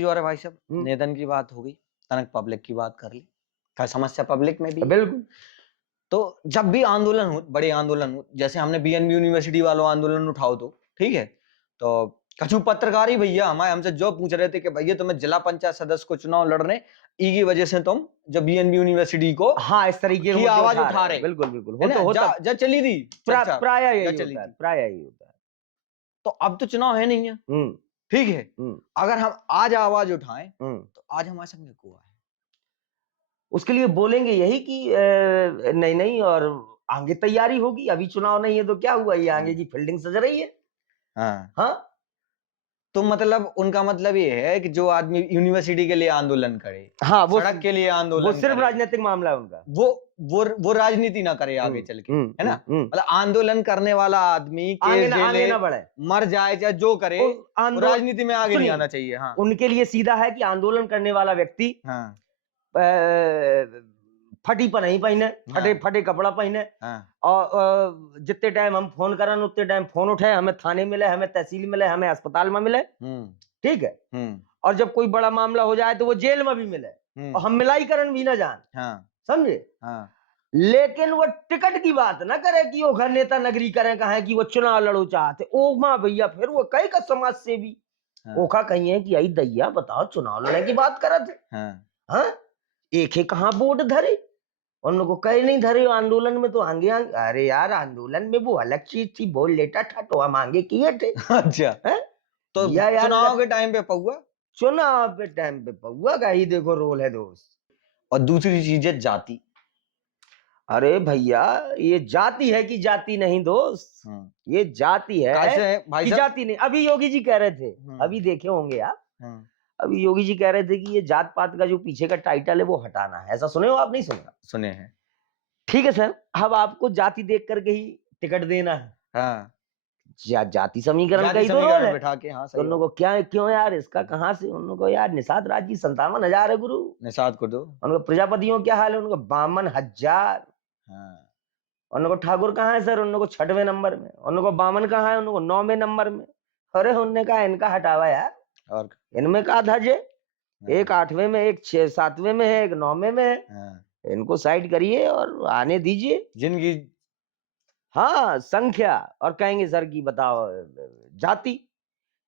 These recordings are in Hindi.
जो है भाई साहब, हम्म, निधन की बात हो गई, तनक पब्लिक की बात कर ली, क्या समस्या पब्लिक में भी है। बिल्कुल। तो जब भी आंदोलन हो, बड़े आंदोलन हो, जैसे हमने बीएनबी यूनिवर्सिटी वालों आंदोलन उठाओ तो ठीक है, तो कछु पत्रकार ही भैया हमारे हमसे जो पूछ रहे थे कि भैया तुम्हें जिला पंचायत सदस्य को चुनाव लड़ने ई की वजह से तुम जब बीएनबी यूनिवर्सिटी को हाँ, इस तरीके की के मुद्दे आवाज उठा उठा रहे रहे, हैं। बिल्कुल बिल्कुल, है ना, होता जा चली थी चर्चा, प्राय जा यही चली होता है, थी। प्राय यही होता है। तो अब तो चुनाव है नहीं है, ठीक है, अगर हम आज आवाज उठाएं तो आज हमारे संग को है, उसके लिए बोलेंगे यही कि नहीं नहीं, और आगे तैयारी होगी, अभी चुनाव नहीं है तो क्या हुआ, ये आगे की फील्डिंग सज रही है। हाँ, तो मतलब उनका मतलब ये है कि जो आदमी यूनिवर्सिटी के लिए आंदोलन करे, हाँ, वो सड़क के लिए आंदोलन वो सिर्फ करे, राजनीतिक मामला है उनका, वो राजनीति ना करे आगे चल के, है ना, मतलब आंदोलन करने वाला आदमी केस आगे ना बढ़े, मर जाए चाहे जो करे, वो राजनीति में आगे नहीं आना चाहिए। हाँ, उनके लिए सीधा है कि आंदोलन करने वाला व्यक्ति फटी पर नहीं पहने, फटे कपड़ा पहने, और जितने टाइम हम फोन करन उतने टाइम फोन उठे, हमें थाने मिले, हमें तहसील मिले, हमें अस्पताल में मिले, ठीक है, और जब कोई बड़ा मामला हो जाए तो वो जेल में भी मिले, और हम मिलाईकरण भी ना जान, समझे। लेकिन वो टिकट की बात ना करे कि वो घर नेता नगरी करें, कहें कि वो चुनाव लड़ो चाहते, ओ माँ भैया, फिर वो कई का समाज सेवी ओखा कहिए कि आई दैया बताओ चुनाव लड़ने की बात करत है, हाँ, एक ही कहाँ वोट धरे, उन लोगों को कहीं नहीं धरे आंदोलन में, तो आगे अरे यार आंदोलन में वो अलग चीज थी, बोल लेटा था तो हम आगे किए थे। अच्छा है? तो चुनाव के टाइम पे पौआ, चुनाव पे टाइम पे पौआ का ही देखो रोल है दोस्त। और दूसरी चीज है जाति, अरे भैया ये जाति है कि जाति नहीं दोस्त, ये जाति है कि जाति नहीं। अभी योगी जी कह रहे थे, अभी देखे होंगे आप, अभी योगी जी कह रहे थे कि ये जात पात का जो पीछे का टाइटल है वो हटाना है, ऐसा सुने हो आप? नहीं सुने? सुने हैं। ठीक है सर, अब आपको जाति देख करके ही टिकट देना है, हाँ, जाति समीकरण का ही तो रोल है बिठा के। हाँ, तो उन लोगों को क्या, क्यों यार इसका कहां से, उन लोगों को यार निषाद राज जी 57,000 है गुरु, निषाद को दो, उनको प्रजापतियों क्या हाल है, उनको 52,000, उन लोगों को ठाकुर कहाँ है सर, उन लोगों को 6वें नंबर में, उन लोगों को बामन कहाँ है, उन लोगों को 9वें नंबर में। अरे उनने कहा इनका हटावा यार, और इनमें कहा धजे, एक 8वें में, एक 7वें में है, एक 9वें में है, इनको साइड करिए और आने दीजिए जिनकी हाँ संख्या, और कहेंगे सर की बताओ जाति,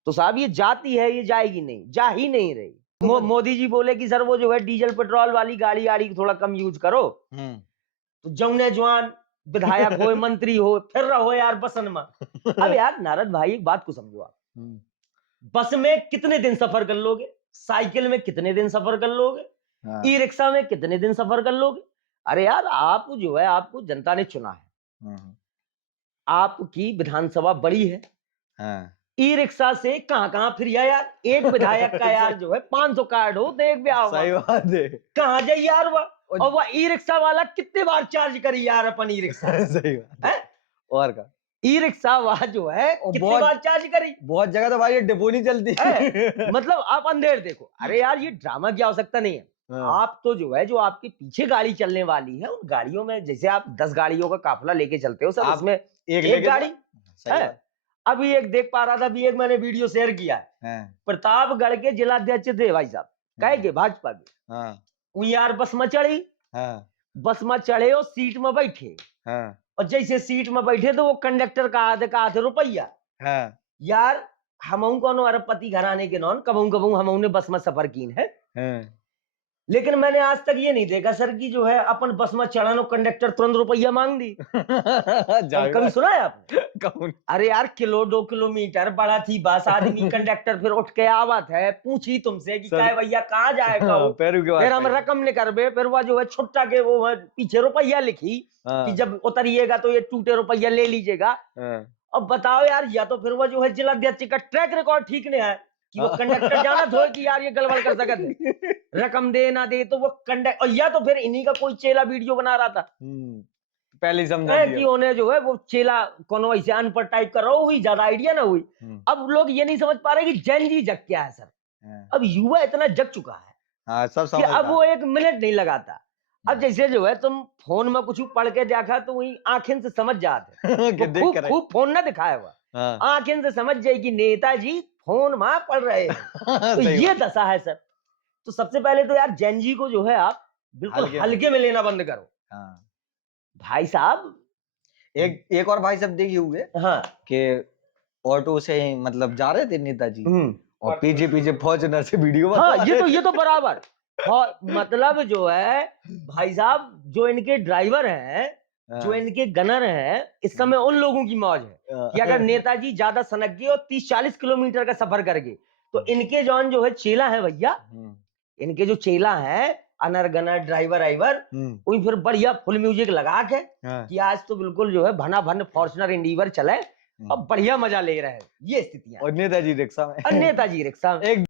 तो साहब ये जाति है, ये जाएगी नहीं, जा ही नहीं रही। मोदी जी बोले कि सर वो जो है डीजल पेट्रोल वाली गाड़ी थोड़ा कम यूज करो, तो जौने जवान विधायक हो मंत्री हो फिर रहो यार बसन में। अब यार नारद भाई एक बात को समझो आप, बस में कितने दिन सफर कर लोगे, साइकिल में कितने दिन सफर कर लोगे, ई रिक्शा में कितने दिन सफर कर लोगे। अरे यार आप जो है, आपको जनता ने चुना है, आपकी विधानसभा बड़ी है, ई रिक्शा से कहां फिर यार, एक विधायक का यार जो है 500 कार्ड हो तो एक ब्याह, सही बात है, कहां जाए यार वह, और वह ई रिक्शा वाला कितने बार चार्ज करी यार अपन ई रिक्शा। सही बात है, और का ई रिक्शा वाला जो है कितनी बार चार्ज करी, बहुत जगह तो भाई डिपो नहीं चलती है। मतलब आप अंधेर देखो, अरे यार ये ड्रामा की आवश्यकता नहीं है, आप तो जो है, जो आपके पीछे गाड़ी चलने वाली है उन गाड़ियों में, जैसे आप 10 गाड़ियों का काफिला लेके चलते हो सर, उसमें एक गाड़ी है। अभी एक देख पा रहा था, अभी एक मैंने वीडियो शेयर किया है, प्रतापगढ़ के जिलाध्यक्ष थे भाई साहब, कहेंगे भाजपा के, यार बस में चढ़ी, बस में चढ़े और सीट में बैठे, और जैसे सीट में बैठे तो वो कंडक्टर का हाथ रुपया, यार हम कौन अरबपति घराने के नौन, कबू हम बस में सफर की है, लेकिन मैंने आज तक ये नहीं देखा सर की जो है अपन बस में चढ़ानो कंडक्टर तुरंत रुपया मांग दी। कभी सुना है आपने? अरे यार 1-2 किलोमीटर बड़ा थी बस, आदमी कंडक्टर फिर उठ के आवत है, पूछी तुमसे कि क्या भैया कहाँ जाएगा, फिर हम रकम निकर बे, फिर वह जो है छुट्टा के वो पीछे रुपया लिखी कि जब उतरिएगा तो ये टूटे रुपया ले लीजिएगा। अब बताओ यार, या तो फिर वो जो है जिलाध्यक्ष का ट्रैक रिकॉर्ड ठीक नहीं है कि वो कंडक्टर जाना थो कि यार ये गड़बड़ कर सकते है, रकम दे ना दे तो वो कंडक्टर, और या तो फिर इन्हीं का कोई चेला वीडियो बना रहा था, पहले समझा कि उन्हें जो है वो चेला कौन ऐसे अनपढ़ टाइप कर रहा हो, हुई ज्यादा आइडिया ना हुई। अब लोग ये नहीं समझ पा रहे कि जैन जी जग क्या है सर, अब युवा इतना जग चुका है कि अब वो 1 मिनट नहीं लगाता। अब जैसे जो है तुम फोन में कुछ पढ़ के देखा तो वही आंखें से समझ जाते, खूब फोन ना दिखाया हुआ, आंखें से समझ जाए कि नेताजी फोन में पढ़ रहे हैं। तो सही ये दशा है सर। तो सबसे पहले तो यार जेन जी को जो है आप बिल्कुल हल्के में। हल्के में लेना बंद करो हाँ। भाई साहब। एक और भाई साहब देखे हुए हाँ कि ऑटो से मतलब जा रहे थे नेताजी हम्म, और पीछे पीछे फॉर्च्यूनर से वीडियो हाँ बना रहे ये तो बराबर। हाँ, मतलब जो है भाई साहब जो इनके ड्राइवर हैं, हाँ। जो इनके गनर हैं, इस समय उन लोगों की मौज है कि अगर नेताजी ज्यादा सनक गए और 30-40 किलोमीटर का सफर कर गए तो इनके जॉन जो है चेला है भैया, इनके जो चेला है अनर गनर ड्राइवर आइवर, उन फिर बढ़िया फुल म्यूजिक लगा के हाँ। कि आज तो बिल्कुल जो है भना भन फॉर्च्यूनर इंडिवर चले और बढ़िया मजा ले रहे हैं। ये स्थितियां और नेताजी रिक्शा में और नेताजी रिक्शा में। एक